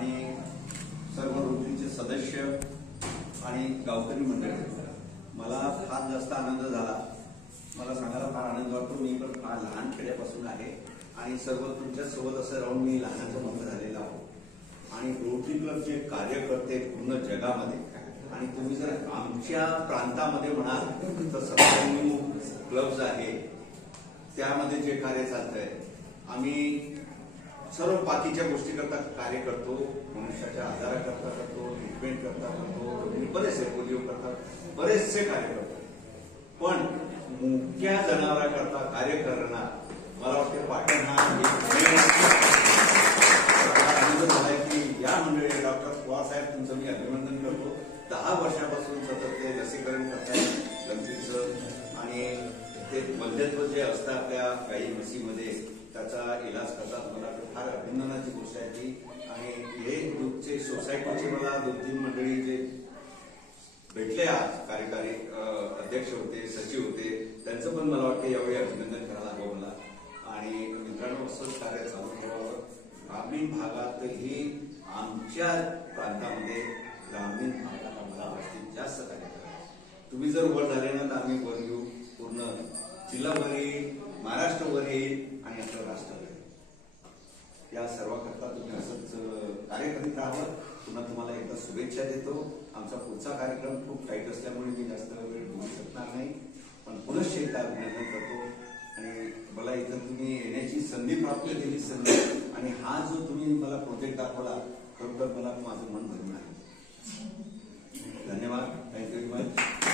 आणि सर्व रोटरीचे सदस्य आणि गावकरी मंडळी, मला फार जास्त आनंद झाला. मला सांगायला फार आनंद वाटतो. मी पण फार लहान खेड्यापासून आहे आणि सर्व तुमच्या सोबत असं राहून मी लहानाचं मोठं झालेलं आहो. आणि रोटरी क्लबचे कार्य करते पूर्ण जगामध्ये. आणि तुम्ही जर आमच्या प्रांतामध्ये म्हणाल तर 17 क्लब्स आहे, त्यामध्ये जे कार्य चालतंय, आम्ही सर्व बाकीच्या गोष्टी करता कार्य करतो. मनुष्याच्या आजाराकरता करतो, ट्रीटमेंट करता करतो, बरेचसे पोलिओ करता बरेचसे कार्य करतो. पण मुख्य जनावरांकरता कार्य करणार मला वाटते पाटण हा आनंद झालाय की या मंडळी डॉक्टर पवार साहेब तुमचं मी अभिनंदन करतो. 10 वर्षापासून सतत ते लसीकरण करतात गंभीरचं आणि ते वैद्यत्व जे असतं आपल्या गाई म्हशीमध्ये त्याचा इलाज करतात. मला फार अभिनंदनाची गोष्ट आहे ती. आणि हे ग्रुपचे सोसायटीचे मला 2-3 मंडळी जे भेटले आज, कार्यकारी अध्यक्ष होते, सचिव होते, त्यांचं पण मला वाटतं यावेळी अभिनंदन करायला हवं मला. आणि मित्रांनो, असंच कार्य चालू ठेवावं. ग्रामीण भागातही आमच्या प्रांतामध्ये ग्रामीण भागात आम्हाला जास्तीत जास्त कार्य करावं. तुम्ही जर वर झाले ना तर आम्ही वर येऊ, पूर्ण जिल्हाभर येईल, महाराष्ट्रभर येईल आणि आपलं राष्ट्र येईल. या सर्वांकरता तुम्ही असंच कार्य करीत राहावं. पुन्हा तुम्हाला एकदा शुभेच्छा देतो. आमचा पुढचा कार्यक्रम खूप टाईट असल्यामुळे मी जास्त वेळ बोलू शकणार नाही, पण पुनश्च एकदा अभिनंदन करतो. आणि मला इथं तुम्ही येण्याची संधी प्राप्त केली संधी, आणि हा जो तुम्ही मला प्रोजेक्ट दाखवला खरोखर मला माझं मन भरून आहे. धन्यवाद. Thank you very much.